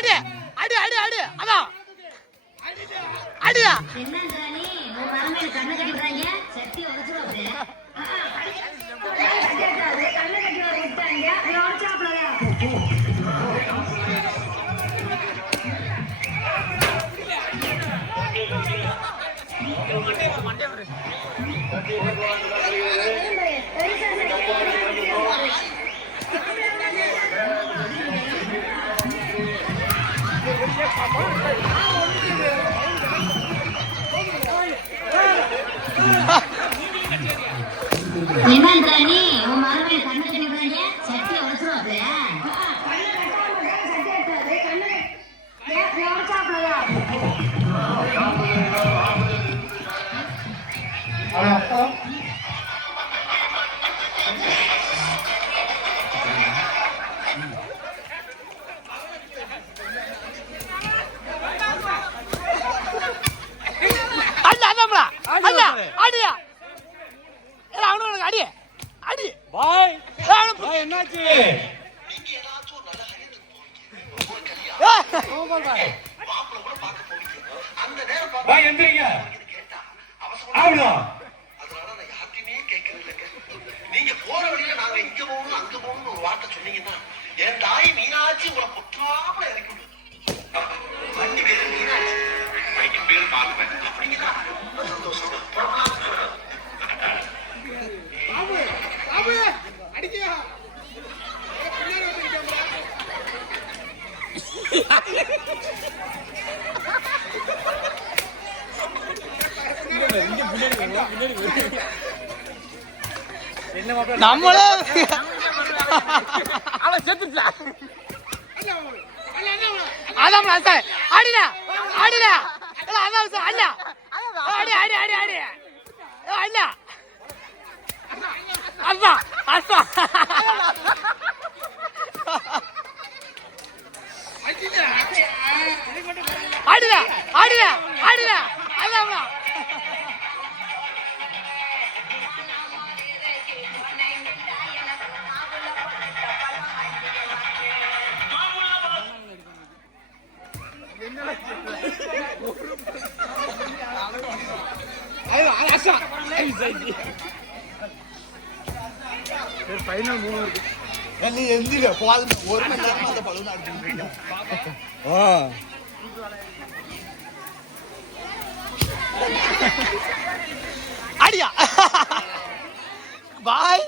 அடி அடி அடி அடி அதான் அடியா மண்டே மண்டே அப்படியே என்னாச்சு? எந்திரிங்க. ஆகணும். அதனால நான் யார்கிட்டயுமே கேட்கறது இல்லைங்க. நீங்க போற வழியில நாங்க இங்க போகணும் அங்க போகணும்னு ஒரு வார்த்தை சொன்னீங்கன்னா என் தாய் மீனாட்சி உங்களை பொற்றாமல இறக்கி. வண்டி பேரு மீனாட்சி. பையன் பேரு மாலுவன் அப்படிங்கன்னா ரொம்ப சந்தோஷம். நம்மளே அவன் செத்துட்டா அதாம்ல சார் அடிடா அடிடா இல்ல அதான் சார் அண்ணா அடி அடி அடி அடி ஏய், அண்ணா அடிடா அடிடா அடிடா அதாம்ல நீ எந்திர போதும். ஒரு மணி நேரமா அந்த பலூன் அடிச்சுட்டு அடியா. பாய்